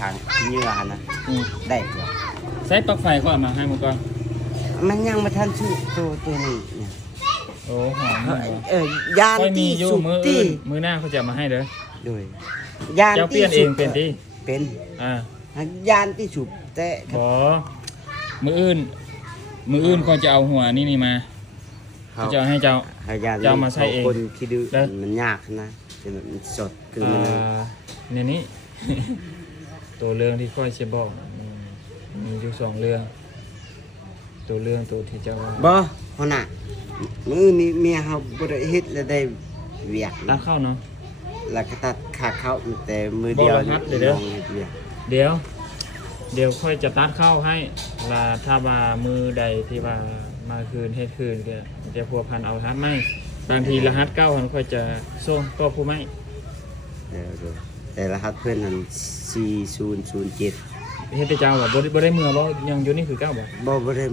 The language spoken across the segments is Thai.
ทางเหยื่อหั่นนะได้บ่ ใช้ปลั๊กไฟก็เอามาให้มึงก่อน มันยังบ่ทันสุกตัวนี้เนี่ย โอ้หอมนี่เหรอย าน ค่อยมี ที่ อยู่ สุก มือ ที่ อื่นมือหน้าเขาจะเอามาให้เด้อ โดยยาน เจ้าเปลี่ ที่ ยนเอ สุ ง ก เป็นที่ เป็น อ่าย านที่สุกแต่ บ่มืออื่นก็จะเอาหัวนี่มาเขาจะเอาให้เจ้า ยาน เจ้ามาใช้เอง คนคิดดู เด้อ มันยากนะแต่มันสดคือมัน เนี่ยนี้ ตัวเรื่องที่ค่อยจะบอกมีอยู่สองเรื่อง ตัวเรื่องตัวที่เจ้าว่า บ่หัวหน้ามื้อนี้เมียเฮาบ่ได้เฮ็ดแล้วได้เวียก ตัดเข้าเนาะ แล้วก็ตัดขาเข้าแต่มือเดียว บ่รหัสเด้อ ลองเฮ็ดเวียก เดี๋ยวค่อยจะตัดเข้าให้ลาถ้าว่ามือใดที่ว่ามาคืนเฮ็ดคืนก็จะพัวพันเอารหัสไม่บางทีรหัสเก้ามันค่อยจะส่งก็ผู้ไม่ เดี๋ยวแต่รหัสเพิ่นนั้น4007 เฮ็ดแต่เจ้าว่าบ่ได้มือบ่ยังอยู่นี่คือเก้าบ่ บ่ได้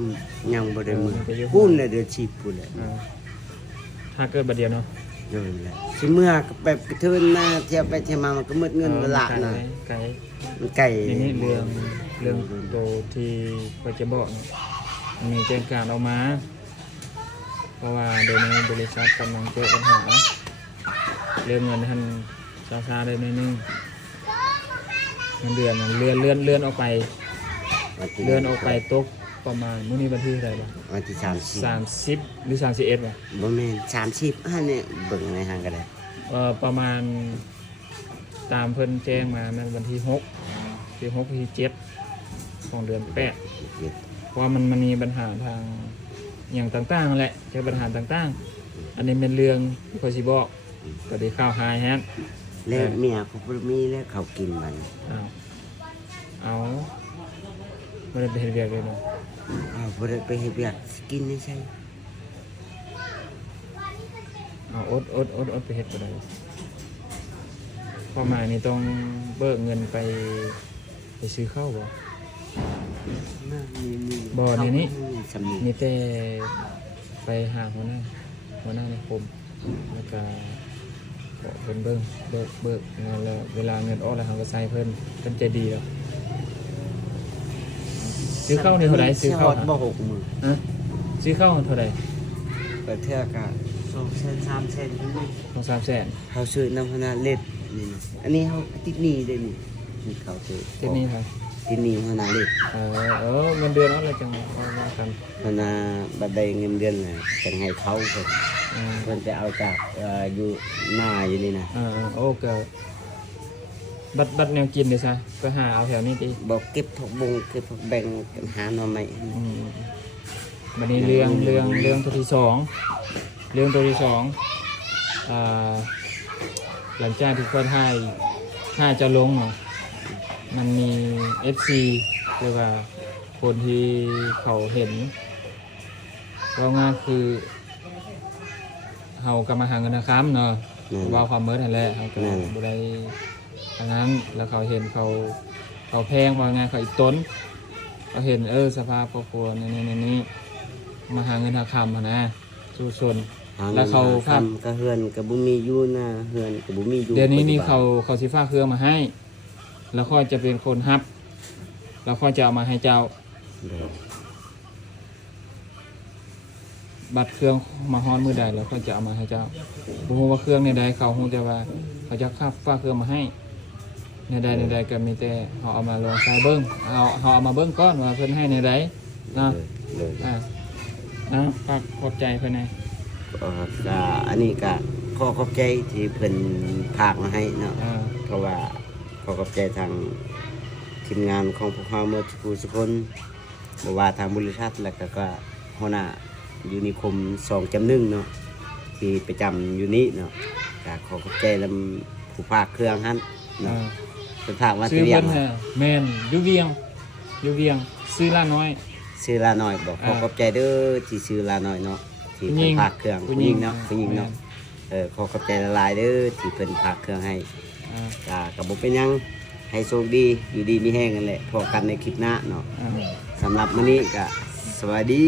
ยังบ่ได้มือ ไปอยู่ พูนเลยเดี๋ยวชีพพูนเลย ถ้าเกิดบัดเดียวเนาะ เดี๋ยวแหละสิเมื่อแบบกระเทินหน้าเที่ยวไปเที่ยวมามันก็หมดเงินเวลาน่ะ ไกล มันไก่ นี่เรื่องโตที่ค่อยจะบอกเนี่ยมันมีแจ้งการออกมา เพราะว่าโดยในบริษัทกำลังเจอปัญหาเรื่องเงินท่านช้าๆได้นิดนึงเงินเดือนมันเลื่อนออกไปตกประมาณมื้อนี้วันที่เท่าไหร่บ่ วันที่30หรือ31บ่ บ่แม่น30อันนี้เบิ่งในห้างก็ได้ ประมาณตามเพิ่นแจ้งมาในวันที่6ที่7ของเดือน8เพราะว่ามันมีปัญหาทางอย่างต่างๆนั่นแหละเจอปัญหาต่างๆอันนี้เป็นเรื่องที่เขาสิบอกก็ได้ข่าวหายฮะ แล้วเมียเขาบ่มีแล้วเขากินมัน เอาไม่ได้ไปเห็นเวียกเลยเนาะ อ้าวบ่ได้ไปเฮ็ดเวียกสิกินได้ใช่ เอาอดไปเฮ็ดก็ได้ความหมายนี่ต้องเบิกเงินไปซื้อข้าวบ่ บ่เดี๋ยวนี้ สำนี มีแต่ไปหาหัวหน้าในกรมแล้วก็ขอเพิ่นเบิกเงินแล้วเวลาเงินออกแล้วเขาก็ใส่เพิ่นใจดีแล้วซื้อข้าวนี่เท่าไหร่ซื้อข้าว บ่6มื้อ ฮะซื้อข้าวเท่าไหร่ ไปเทื่อก็200,000 300,000นี่ 2-3 แสน เขาซื้อน้ำพนาเล็ดนี่นะอันนี้เขาติดหนี้ได้นี่นี่เขาซื้อ ที่นี่ครับ ติดหนี้พนาเล็ด เงินเดือนอะไรจังว่ากัน พนาบัดใดเงินเดือนน่ะจังให้เขาเพิ่น เพิ่นไปเอาจากอยู่หน้าอยู่นี่นะ โอ้ก็บัดแนวกินเลยซะก็หาเอาแถวนี้ดิ บอกเก็บผักบงเก็บผักแบงกันหาหน่อไม้ บัดนี้เรื่องตัวที่สองหลังจากที่เขาถ่ายจะลงเนาะมันมี FC เรียกว่าคนที่เขาเห็นว่างานคือเขากำมาหาเงินนะครับเนาะว่าความเมิดนั่นแหละเขาก็บ่ได้ทางนั้นแล้วเขาเห็นเขาแพงว่างานเขาอีกต้นเขาเห็นสภาพครอบครัวนี่มาหาเงินหาคำนะสู้ชนแล้วเขาภาพ ก็เฮือนก็บ่มีอยู่นะเฮือนก็บ่มีอยู่ เดี๋ยวนี้นี่เขาสิฟ้าเครื่องมาให้ แล้วค่อยจะเป็นคนฮับ แล้วค่อยจะเอามาให้เจ้า บัตรเครื่องมาฮ้อนมือใดแล้วค่อยจะเอามาให้เจ้าบ่ฮู้ว่าเครื่องในใดเขาฮู้แต่ว่าเขาจะคับฟ้าเครื่องมาให้ในใดก็มีแต่เขาเอามาลองใช้เบิ่งเขาเอามาเบิ่งก่อนว่าเพิ่นให้ในใดเนาะฝากขอบใจเพิ่นให้ ก็อันนี้ก็ขอขอบใจที่เพิ่นพากมาให้เนาะเพราะว่าขอขอบใจทางทีมงานของพวกเราเมื่อทุกคนบ่ว่าทางบริษัทแล้วก็หัวหน้ายูนิคม2.1เนาะที่ประจำอยู่นี้เนาะก็ขอขอบใจลำผู้ภาคเครื่องหั่นเนาะเป็นภาคมา ซื้อ เรีย เพิ่ ง นแม่นอยู่เวียงซื้อละน้อย ซื้อลาน้อยบอกขอขอบใจเด้อที่ซื้อลาน้อยเนาะที่เพิ่นภาคเครื่องผู้หญิงเนาะขอขอบใจละลายเด้อที่เพิ่นภาคเครื่องให้ก็บ่เป็นหยังให้โชคดีอยู่ดีมีแห้งกันแหละพอกันในคลิปหน้าเนาะสำหรับมื้อนี้ก็สวัสดี